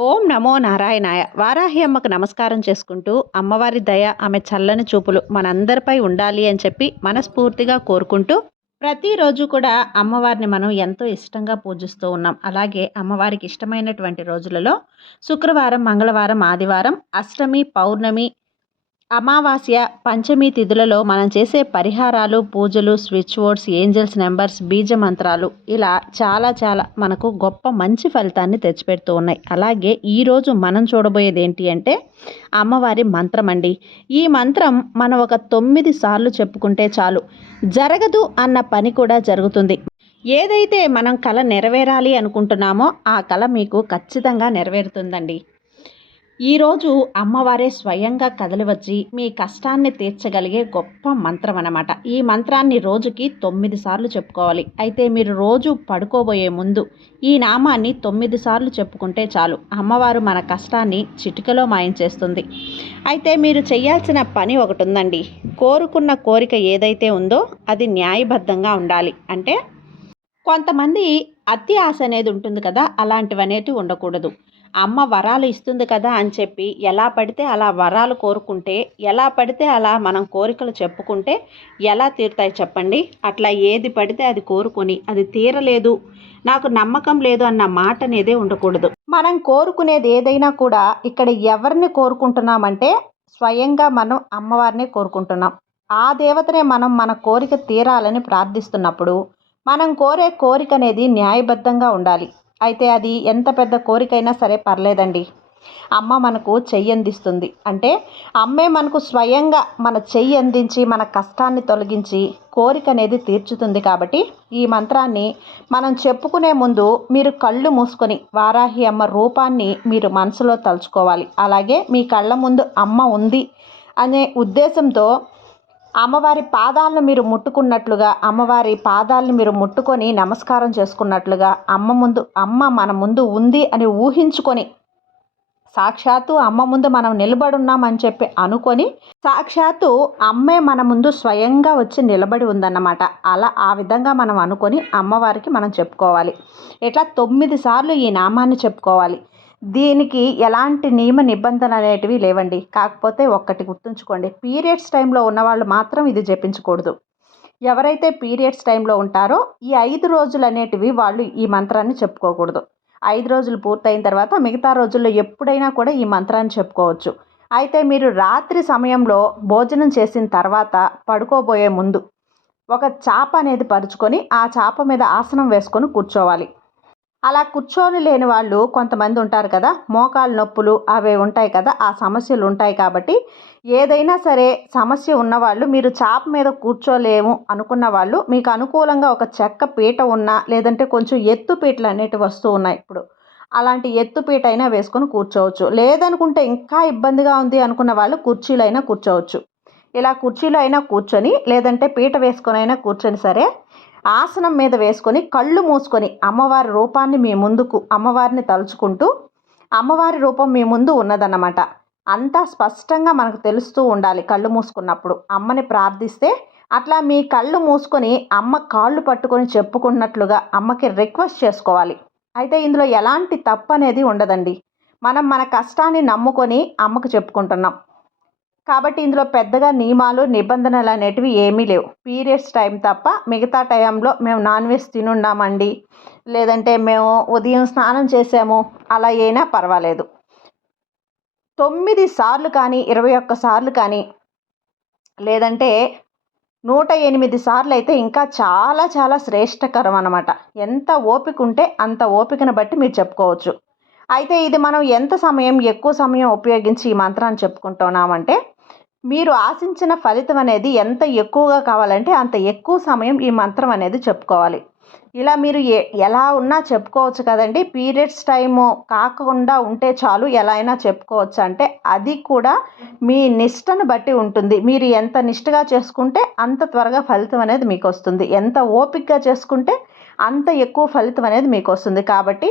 ఓం నమో నారాయణాయ. వారాహి అమ్మకు నమస్కారం చేసుకుంటూ అమ్మవారి దయ ఆమె చల్లని చూపులు మనందరిపై ఉండాలి అని చెప్పి మనస్ఫూర్తిగా కోరుకుంటూ ప్రతిరోజు కూడా అమ్మవారిని మనం ఎంతో ఇష్టంగా పూజిస్తూ ఉన్నాం. అలాగే అమ్మవారికి ఇష్టమైనటువంటి రోజులలో శుక్రవారం మంగళవారం ఆదివారం అష్టమి పౌర్ణమి అమావాస్య పంచమి తిథులలో మనం చేసే పరిహారాలు పూజలు స్విచ్ బోర్డ్స్ ఏంజల్స్ నెంబర్స్ బీజ మంత్రాలు ఇలా చాలా చాలా మనకు గొప్ప మంచి ఫలితాన్ని తెచ్చిపెడుతూ ఉన్నాయి. అలాగే ఈరోజు మనం చూడబోయేది ఏంటి అంటే అమ్మవారి మంత్రం అండి. ఈ మంత్రం మనం ఒక తొమ్మిది సార్లు చెప్పుకుంటే చాలు. జరగదు అన్న పని కూడా జరుగుతుంది. ఏదైతే మనం కళ నెరవేరాలి అనుకుంటున్నామో ఆ కళ మీకు ఖచ్చితంగా నెరవేరుతుందండి. ఈరోజు అమ్మవారే స్వయంగా కదలివచ్చి మీ కష్టాన్ని తీర్చగలిగే గొప్ప మంత్రం అన్నమాట ఈ మంత్రాన్ని రోజుకి తొమ్మిది సార్లు చెప్పుకోవాలి. అయితే మీరు రోజు పడుకోబోయే ముందు ఈ నామాన్ని తొమ్మిది సార్లు చెప్పుకుంటే చాలు. అమ్మవారు మన కష్టాన్ని చిటికలో మాయించేస్తుంది అయితే మీరు చేయాల్సిన పని ఒకటి ఉందండి కోరుకున్న కోరిక ఏదైతే ఉందో అది న్యాయబద్ధంగా ఉండాలి. అంటే కొంతమంది అతి ఆశ అనేది ఉంటుంది కదా అలాంటివి అనేటివి ఉండకూడదు. అమ్మ వరాలు ఇస్తుంది కదా అని చెప్పి ఎలా పడితే అలా వరాలు కోరుకుంటే ఎలా పడితే అలా మనం కోరికలు చెప్పుకుంటే ఎలా తీరుతాయి చెప్పండి? అట్లా ఏది పడితే అది కోరుకొని అది తీరలేదు. నాకు నమ్మకం లేదు అన్న మాట అనేదే ఉండకూడదు. మనం కోరుకునేది ఏదైనా కూడా ఇక్కడ ఎవరిని కోరుకుంటున్నామంటే స్వయంగా మనం అమ్మవారిని కోరుకుంటున్నాం. ఆ దేవతనే మనం మన కోరిక తీరాలని ప్రార్థిస్తున్నప్పుడు మనం కోరే కోరిక అనేది న్యాయబద్ధంగా ఉండాలి. అయితే అది ఎంత పెద్ద కోరికైనా సరే పర్లేదండి. అమ్మ మనకు చెయ్యి అందిస్తుంది. అంటే అమ్మే మనకు స్వయంగా మన చెయ్యి అందించి మన కష్టాన్ని తొలగించి కోరిక అనేది తీర్చుతుంది కాబట్టి ఈ మంత్రాన్ని మనం చెప్పుకునే ముందు మీరు కళ్ళు మూసుకొని వారాహి అమ్మ రూపాన్ని మీరు మనసులో తలుచుకోవాలి. అలాగే మీ కళ్ళ ముందు అమ్మ ఉంది అనే ఉద్దేశంతో అమ్మవారి పాదాలను మీరు ముట్టుకున్నట్లుగా అమ్మవారి పాదాలను మీరు ముట్టుకొని నమస్కారం చేసుకున్నట్లుగా అమ్మ ముందు అమ్మ మన ముందు ఉంది అని ఊహించుకొని సాక్షాత్తు అమ్మ ముందు మనం నిలబడున్నామని చెప్పి అనుకొని సాక్షాత్తు అమ్మే మన ముందు స్వయంగా వచ్చి నిలబడి ఉందన్నమాట. అలా ఆ విధంగా మనం అనుకొని అమ్మవారికి మనం చెప్పుకోవాలి. ఇట్లా తొమ్మిది సార్లు ఈ నామాన్ని చెప్పుకోవాలి. దీనికి ఎలాంటి నియమ నిబంధనలు అనేటివి లేవండి. కాకపోతే ఒక్కటి గుర్తుంచుకోండి. పీరియడ్స్ టైంలో ఉన్నవాళ్ళు మాత్రం ఇది జపించకూడదు. ఎవరైతే పీరియడ్స్ టైంలో ఉంటారో ఈ ఐదు రోజులు అనేటివి వాళ్ళు ఈ మంత్రాన్ని చెప్పుకోకూడదు. ఐదు రోజులు పూర్తయిన తర్వాత మిగతా రోజుల్లో ఎప్పుడైనా కూడా ఈ మంత్రాన్ని చెప్పుకోవచ్చు. అయితే మీరు రాత్రి సమయంలో భోజనం చేసిన తర్వాత పడుకోబోయే ముందు ఒక చాప అనేది పరుచుకొని ఆ చాప మీద ఆసనం వేసుకొని కూర్చోవాలి. అలా కూర్చొని లేని వాళ్ళు కొంతమంది ఉంటారు కదా మోకాలు నొప్పులు అవి ఉంటాయి కదా ఆ సమస్యలు ఉంటాయి కాబట్టి ఏదైనా సరే సమస్య ఉన్నవాళ్ళు మీరు చాప మీద కూర్చోలేము అనుకున్న వాళ్ళు మీకు అనుకూలంగా ఒక చెక్క పీట ఉన్నా లేదంటే కొంచెం ఎత్తు పీటలు అనేటివి వస్తూ ఉన్నాయి ఇప్పుడు. అలాంటి ఎత్తు పీట అయినా వేసుకొని కూర్చోవచ్చు. లేదనుకుంటే ఇంకా ఇబ్బందిగా ఉంది అనుకున్న వాళ్ళు కుర్చీలైనా అయినా కూర్చోవచ్చు. ఇలా కుర్చీలో అయినా కూర్చొని లేదంటే పీట వేసుకొని అయినా కూర్చొని సరే ఆసనం మీద వేసుకొని కళ్ళు మూసుకొని అమ్మవారి రూపాన్ని మీ ముందుకు అమ్మవారిని తలుచుకుంటూ అమ్మవారి రూపం మీ ముందు ఉన్నదన్నమాట. అంతా స్పష్టంగా మనకు తెలుస్తూ ఉండాలి కళ్ళు మూసుకున్నప్పుడు. అమ్మని ప్రార్థిస్తే అట్లా మీ కళ్ళు మూసుకొని అమ్మ కాళ్ళు పట్టుకొని చెప్పుకున్నట్లుగా అమ్మకి రిక్వెస్ట్ చేసుకోవాలి. అయితే ఇందులో ఎలాంటి తప్పు అనేది ఉండదండి. మనం మన కష్టాన్ని నమ్ముకొని అమ్మకు చెప్పుకుంటున్నాం. కాబట్టి ఇందులో పెద్దగా నియమాలు నిబంధనలు అనేటివి ఏమీ లేవు. పీరియడ్స్ టైం తప్ప మిగతా టైంలో మేము నాన్ వెజ్ తినున్నామండి లేదంటే మేము ఉదయం స్నానం చేసాము అలా అయినా పర్వాలేదు. తొమ్మిది సార్లు కానీ ఇరవై ఒక్క సార్లు కానీ లేదంటే నూట ఎనిమిది సార్లు అయితే ఇంకా చాలా చాలా శ్రేష్టకరం అనమాట ఎంత ఓపిక ఉంటే అంత ఓపికను బట్టి మీరు చెప్పుకోవచ్చు. అయితే ఇది మనం ఎంత సమయం ఎక్కువ సమయం ఉపయోగించి ఈ మంత్రాన్ని చెప్పుకుంటున్నామంటే మీరు ఆశించిన ఫలితం అనేది ఎంత ఎక్కువగా కావాలంటే అంత ఎక్కువ సమయం ఈ మంత్రం అనేది చెప్పుకోవాలి. ఇలా మీరు ఏ ఎలా ఉన్నా చెప్పుకోవచ్చు కదండి. పీరియడ్స్ టైము కాకుండా ఉంటే చాలు ఎలా అయినా చెప్పుకోవచ్చు. అంటే అది కూడా మీ నిష్టను బట్టి ఉంటుంది. మీరు ఎంత నిష్టగా చేసుకుంటే అంత త్వరగా ఫలితం అనేది మీకు వస్తుంది. ఎంత ఓపికగా చేసుకుంటే అంత ఎక్కువ ఫలితం అనేది మీకు వస్తుంది. కాబట్టి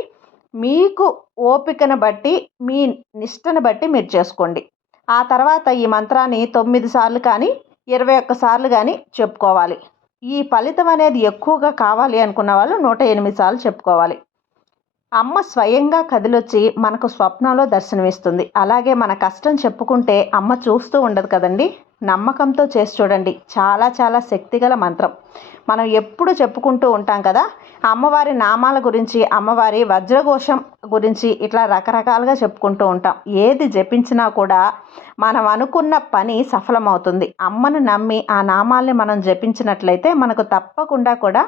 మీకు ఓపికను బట్టి మీ నిష్టను బట్టి మీరు చేసుకోండి. ఆ తర్వాత ఈ మంత్రాన్ని తొమ్మిది సార్లు కానీ ఇరవై ఒక్క సార్లు కానీ చెప్పుకోవాలి. ఈ ఫలితం అనేది ఎక్కువగా కావాలి అనుకున్న వాళ్ళు నూట ఎనిమిది సార్లు చెప్పుకోవాలి. అమ్మ స్వయంగా కదిలొచ్చి మనకు స్వప్నంలో దర్శనమిస్తుంది. అలాగే మన కష్టం చెప్పుకుంటే అమ్మ చూస్తూ ఉండదు కదండి? నమ్మకంతో చేసి చూడండి. చాలా చాలా శక్తిగల మంత్రం. మనం ఎప్పుడు చెప్పుకుంటూ ఉంటాం కదా అమ్మవారి నామాల గురించి అమ్మవారి వజ్రఘోషం గురించి ఇట్లా రకరకాలుగా చెప్పుకుంటూ ఉంటాం. ఏది జపించినా కూడా మనం అనుకున్న పని సఫలమవుతుంది. అమ్మను నమ్మి ఆ నామాల్ని మనం జపించినట్లయితే మనకు తప్పకుండా కూడా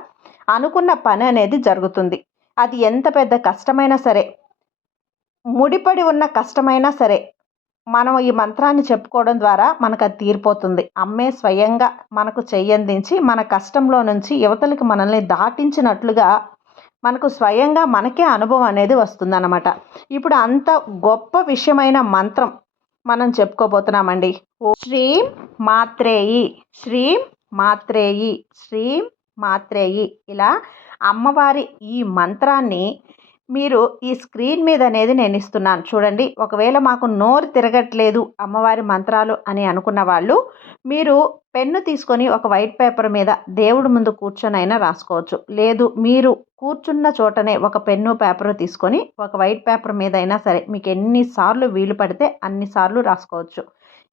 అనుకున్న పని అనేది జరుగుతుంది. అది ఎంత పెద్ద కష్టమైనా సరే ముడిపడి ఉన్న కష్టమైనా సరే మనం ఈ మంత్రాన్ని చెప్పుకోవడం ద్వారా మనకు అది తీరిపోతుంది. అమ్మే స్వయంగా మనకు చెయ్యందించి మన కష్టంలో నుంచి యువతలకి మనల్ని దాటించినట్లుగా మనకు స్వయంగా మనకే అనుభవం అనేది వస్తుందన్నమాట. ఇప్పుడు అంత గొప్ప విషయమైన మంత్రం మనం చెప్పుకోబోతున్నామండి. శ్రీం మాత్రేయి శ్రీం మాత్రేయి శ్రీం మాత్రేయి ఇలా అమ్మవారి ఈ మంత్రాన్ని మీరు ఈ స్క్రీన్ మీద అనేది నేను ఇస్తున్నాను. చూడండి ఒకవేళ మాకు నోరు తిరగట్లేదు అమ్మవారి మంత్రాలు అని అనుకున్న వాళ్ళు మీరు పెన్ను తీసుకొని ఒక వైట్ పేపర్ మీద దేవుడి ముందు కూర్చొని అయినా రాసుకోవచ్చు. లేదు మీరు కూర్చున్న చోటనే ఒక పెన్ను పేపర్ తీసుకొని ఒక వైట్ పేపర్ మీద అయినా సరే మీకు ఎన్నిసార్లు వీలు పడితే అన్నిసార్లు రాసుకోవచ్చు.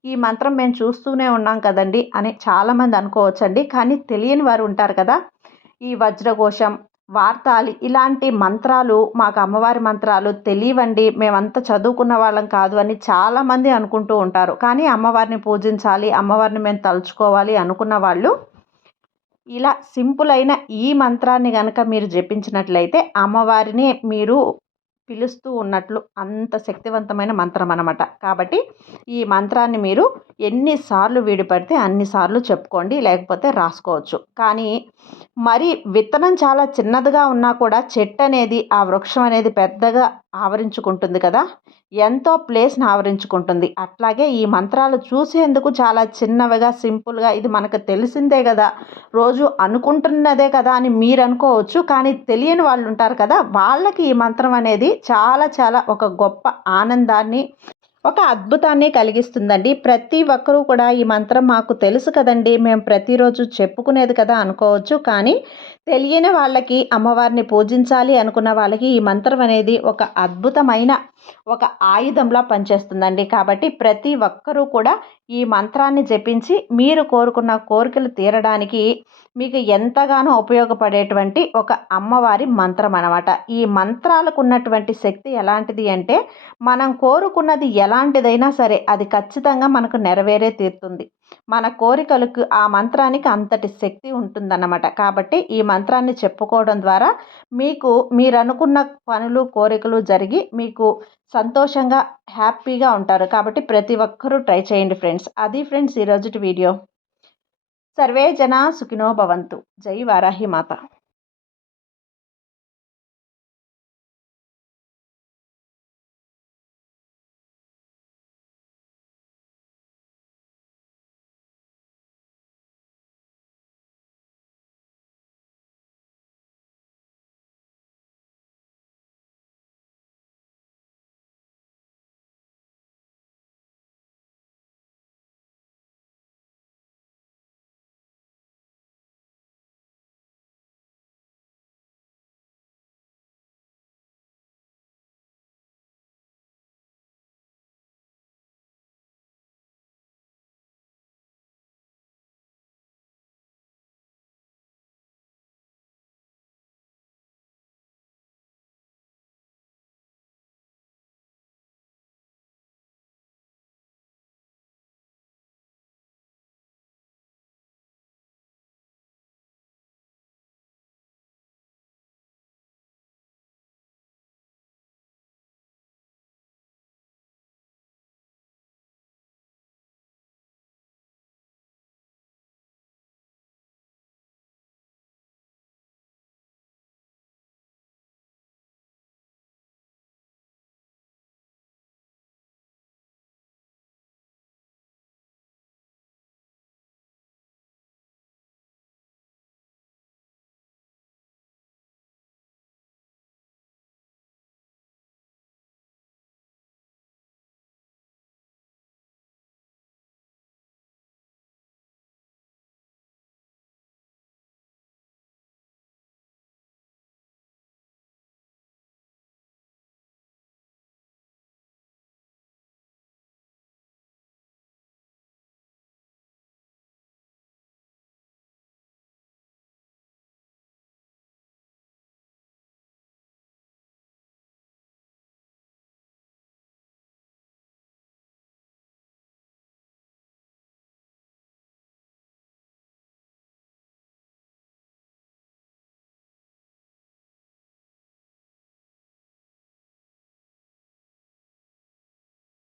ఈ మంత్రం మేము చూస్తూనే ఉన్నాం కదండి అని చాలామంది అనుకోవచ్చండి. కానీ తెలియని వారు ఉంటారు కదా ఈ వజ్రఘోషం వార్తాలు. ఇలాంటి మంత్రాలు మాకు అమ్మవారి మంత్రాలు తెలియవండి. మేమంతా చదువుకున్న వాళ్ళం కాదు అని చాలామంది అనుకుంటూ ఉంటారు. కానీ అమ్మవారిని పూజించాలి అమ్మవారిని మేము తలుచుకోవాలి అనుకున్న వాళ్ళు ఇలా సింపుల్ అయిన ఈ మంత్రాన్ని కనుక మీరు జపించినట్లయితే అమ్మవారిని మీరు పిలుస్తూ ఉన్నట్లు అంత శక్తివంతమైన మంత్రం అనమాట కాబట్టి ఈ మంత్రాన్ని మీరు ఎన్నిసార్లు వీడిపడితే అన్నిసార్లు చెప్పుకోండి లేకపోతే రాసుకోవచ్చు. కానీ మరి విత్తనం చాలా చిన్నదిగా ఉన్నా కూడా చెట్టు అనేది ఆ వృక్షం అనేది పెద్దగా ఆవరించుకుంటుంది కదా? ఎంతో ప్లేస్ని ఆవరించుకుంటుంది. అట్లాగే ఈ మంత్రాలు చూసేందుకు చాలా చిన్నవిగా సింపుల్గా ఇది మనకు తెలిసిందే కదా. రోజు అనుకుంటున్నదే కదా అని మీరు అనుకోవచ్చు కానీ తెలియని వాళ్ళు ఉంటారు కదా. వాళ్ళకి ఈ మంత్రం అనేది చాలా చాలా ఒక గొప్ప ఆనందాన్ని ఒక అద్భుతాన్ని కలిగిస్తుందండి. ప్రతి ఒక్కరూ కూడా ఈ మంత్రం మాకు తెలుసు కదండి. మేము ప్రతిరోజు చెప్పుకునేది కదా అనుకోవచ్చు. కానీ తెలియని వాళ్ళకి అమ్మవారిని పూజించాలి అనుకున్న వాళ్ళకి ఈ మంత్రం అనేది ఒక అద్భుతమైన ఒక ఆయుధంలా పనిచేస్తుందండి. కాబట్టి ప్రతి ఒక్కరూ కూడా ఈ మంత్రాన్ని జపించి మీరు కోరుకున్న కోరికలు తీరడానికి మీకు ఎంతగానో ఉపయోగపడేటువంటి ఒక అమ్మవారి మంత్రం అనమాట ఈ మంత్రాలకు ఉన్నటువంటి శక్తి ఎలాంటిది అంటే మనం కోరుకున్నది ఎలాంటిదైనా సరే అది ఖచ్చితంగా మనకు నెరవేరే తీరుతుంది. మన కోరికలకు ఆ మంత్రానికి అంతటి శక్తి ఉంటుందన్నమాట. కాబట్టి ఈ మంత్రాన్ని చెప్పుకోవడం ద్వారా మీకు మీరు అనుకున్న పనులు కోరికలు జరిగి మీకు సంతోషంగా హ్యాపీగా ఉంటారు. కాబట్టి ప్రతి ఒక్కరూ ట్రై చేయండి ఫ్రెండ్స్. అది ఫ్రెండ్స్ ఈరోజుటి వీడియో. సర్వే జన సుఖినో భవంతు. జై వారాహి మాత.